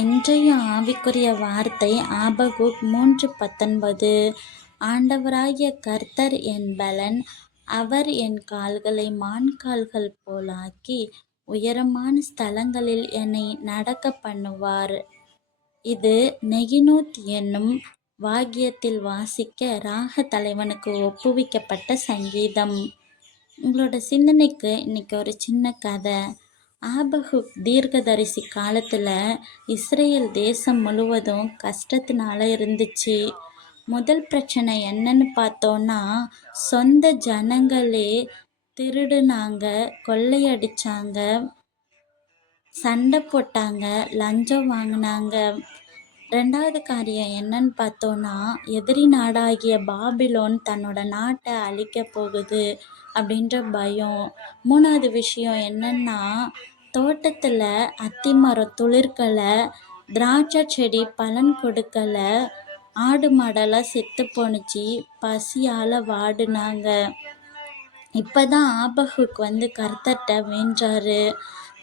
இன்றைய ஆவிக்குரிய வார்த்தை ஆபகுக் 3:19. ஆண்டவராகிய கர்த்தர் என் பலன், அவர் என் கால்களை மான்கால்கள் போலாக்கி உயரமான ஸ்தலங்களில் என்னை நடக்க பண்ணுவார். இது நெகினோத் என்னும் வாக்கியத்தில் வாசிக்க ராக தலைவனுக்கு ஒப்புவிக்கப்பட்ட சங்கீதம். உங்களோட சிந்தனைக்கு இன்னைக்கு ஒரு சின்ன கதை. ஆபகுக் தீர்க்கதரிசி காலத்தில் இஸ்ரேல் தேசம் முழுவதும் கஷ்டத்தினால இருந்துச்சு. முதல் பிரச்சனை என்னன்னு பார்த்தோன்னா, சொந்த ஜனங்களே திருடுனாங்க, கொள்ளையடிச்சாங்க, சண்டை போட்டாங்க, லஞ்சம் வாங்கினாங்க. ரெண்டாவது காரியம் என்னன்னு பார்த்தோன்னா, எதிரி நாடாகிய பாபிலோன் தன்னோட நாட்டை அழிக்க போகுது அப்படின்ற பயம். மூணாவது விஷயம் என்னன்னா, தோட்டத்தில் அத்திமரம் துளிர்க்கலை, திராட்சை செடி பலன் கொடுக்கலை, ஆடு மாடெல்லாம் செத்து போணுச்சு, பசியால் வாடுனாங்க. இப்போதான் ஆபகுக் கர்த்தர்கிட்ட வேண்டாரு.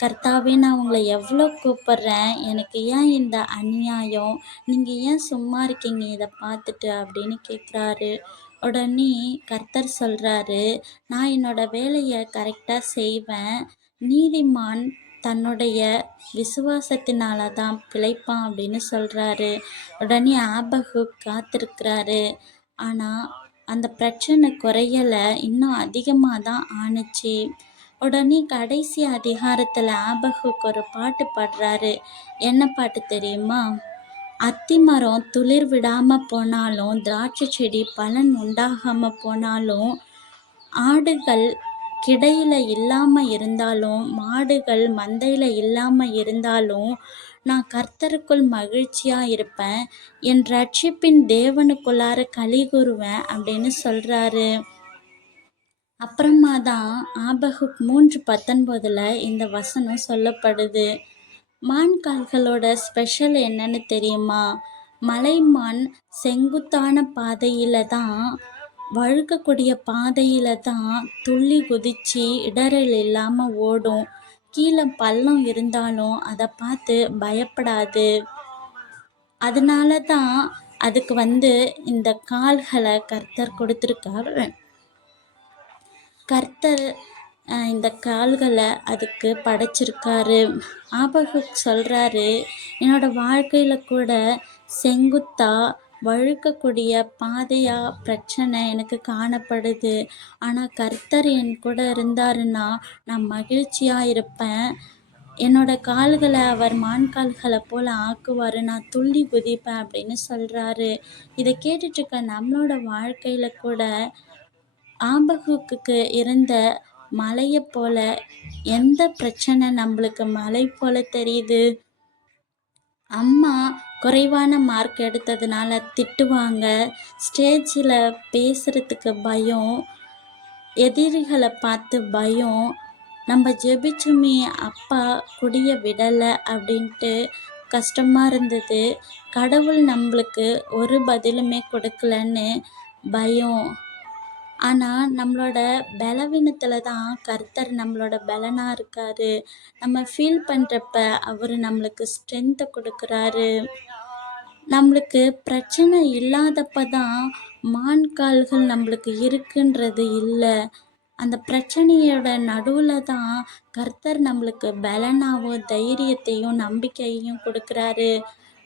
கர்த்தாவே, நான் உங்களை எவ்வளோ கூப்பிட்றேன், எனக்கு ஏன் இந்த அநியாயம், நீங்கள் ஏன் சும்மா இருக்கீங்க இதை பார்த்துட்டு அப்படின்னு கேட்குறாரு. உடனே கர்த்தர் சொல்கிறாரு, நான் என்னோட வேலையை கரெக்டாக செய்வேன், நீதிமான் தன்னுடைய விசுவாசத்தினால தான் பிழைப்பான் அப்படின்னு சொல்கிறாரு. உடனே ஆபகுக் காத்திருக்கிறாரு. ஆனால் அந்த பிரச்சனை குறையலை, இன்னும் அதிகமாக தான் ஆணுச்சு. உடனே கடைசி அதிகாரத்தில் ஆபகுக் ஒரு பாட்டு பாடுறாரு. என்ன பாட்டு தெரியுமா? அத்திமரம் துளிர் விடாமல் போனாலும், திராட்சை செடி பலன் உண்டாகாமல் போனாலும், ஆடுகள் கிடையில் இல்லாமல் இருந்தாலும், மாடுகள் மந்தையில் இல்லாமல் இருந்தாலும், நான் கர்த்தருக்குள் மகிழ்ச்சியாக இருப்பேன், என் ரட்சிப்பின் தேவனுக்குள்ளார களி கூறுவேன் அப்படின்னு சொல்கிறாரு. அப்புறமா தான் ஆபகுக் 3:19 இந்த வசனம் சொல்லப்படுது. மான்கால்களோட ஸ்பெஷல் என்னன்னு தெரியுமா? மலைமான் செங்குத்தான பாதையில் தான், வழுக்கக்கூடிய பாதையில் தான் துள்ளி குதிச்சு இடரல் இல்லாமல் ஓடும். கீழே பள்ளம் இருந்தாலும் அதை பார்த்து பயப்படாது. அதனால தான் அதுக்கு இந்த கால்களை கர்த்தர் கொடுத்துருக்காரு. கர்த்தர் இந்த கால்களை அதுக்கு படைச்சிருக்காரு. ஆபகுக் சொல்கிறாரு, என்னோட வாழ்க்கையில் கூட செங்குத்தா வழுக்கக்கூடிய பாதையாக பிரச்சனை எனக்கு காணப்படுது. ஆனால் கர்த்தர் என் கூட இருந்தாருன்னா நான் மகிழ்ச்சியாக இருப்பேன். என்னோட கால்களை அவர் மான்கால்களை போல் ஆக்குவார், நான் துள்ளி குதிப்பேன் அப்படின்னு சொல்கிறாரு. இதை கேட்டுட்ருக்க நம்மளோட வாழ்க்கையில் கூட ஆபகுக்கு இருந்த மலையை போல எந்த பிரச்சனை நம்மளுக்கு மலை போல தெரியுது? அம்மா குறைவான மார்க் எடுத்ததுனால திட்டுவாங்க, ஸ்டேஜில் பேசுகிறதுக்கு பயம், எதிரிகளை பார்த்து பயம், நம்ம ஜெபிச்சுமே அப்பா குடிய விடலை அப்படின்ட்டு கஷ்டமாக இருந்தது, கடவுள் நம்மளுக்கு ஒரு பதிலுமே கொடுக்கலன்னு பயம். ஆனால் நம்மளோட பலவீனத்தில் தான் கர்த்தர் நம்மளோட பலனாக இருக்கார். நம்ம ஃபீல் பண்ணுறப்ப அவர் நம்மளுக்கு ஸ்ட்ரென்த்தை கொடுக்குறாரு. நம்மளுக்கு பிரச்சனை இல்லாதப்ப தான் மான்கால்கள் நம்மளுக்கு இருக்குன்றது இல்லை. அந்த பிரச்சனையோட நடுவில் தான் கர்த்தர் நம்மளுக்கு பலனாகவும் தைரியத்தையும் நம்பிக்கையையும் கொடுக்குறாரு.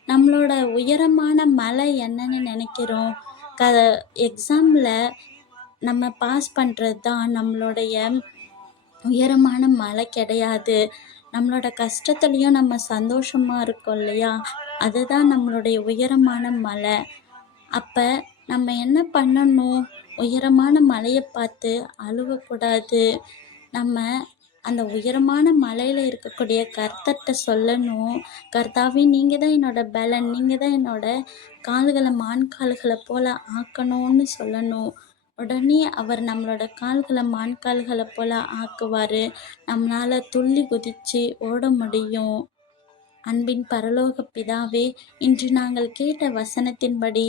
நம்மளோட உயரமான மலை என்னன்னு நினைக்கிறோம்? எக்ஸாமில் நம்ம பாஸ் பண்ணுறது தான் நம்மளுடைய உயரமான மலை கிடையாது. நம்மளோட கஷ்டத்துலேயும் நம்ம சந்தோஷமாக இருக்கோம் இல்லையா, அதுதான் நம்மளுடைய உயரமான மலை. அப்போ நம்ம என்ன பண்ணணும்? உயரமான மலையை பார்த்து அழுவக்கூடாது. நம்ம அந்த உயரமான மலையில் இருக்கக்கூடிய கர்த்தர்கிட்ட சொல்லணும், கர்த்தாவே, நீங்கள் தான் என்னோட பலன், நீங்கள் தான் என்னோட கால்களை மான்கால்களை போல் ஆக்கணும்னு சொல்லணும். உடனே அவர் நம்மளோட கால்களை மான்கால்களை போல் ஆக்குவார். நம்மளால் துள்ளி குதித்து ஓட முடியும். அன்பின் பரலோக பிதாவே, இன்று நாங்கள் கேட்ட வசனத்தின்படி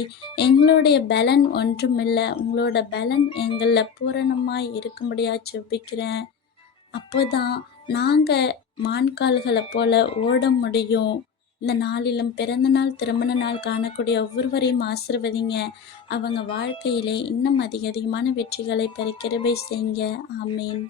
எங்களுடைய பலன் ஒன்றுமில்லை, உங்களோட பலன் எங்களில் பூரணமாய் இருக்கும்படியாக ஜெபிக்கிறேன். அப்போ தான் நாங்கள் மான்கால்களை போல் ஓட முடியும். இந்த நாளிலும் பிறந்த நாள், திருமண நாள் காணக்கூடிய ஒவ்வொருவரையும் ஆசீர்வதிங்க. அவங்க வாழ்க்கையிலே இன்னும் அதிக அதிகமான வெற்றிகளை பெற கிருபை செய்யுங்க. ஆமென்.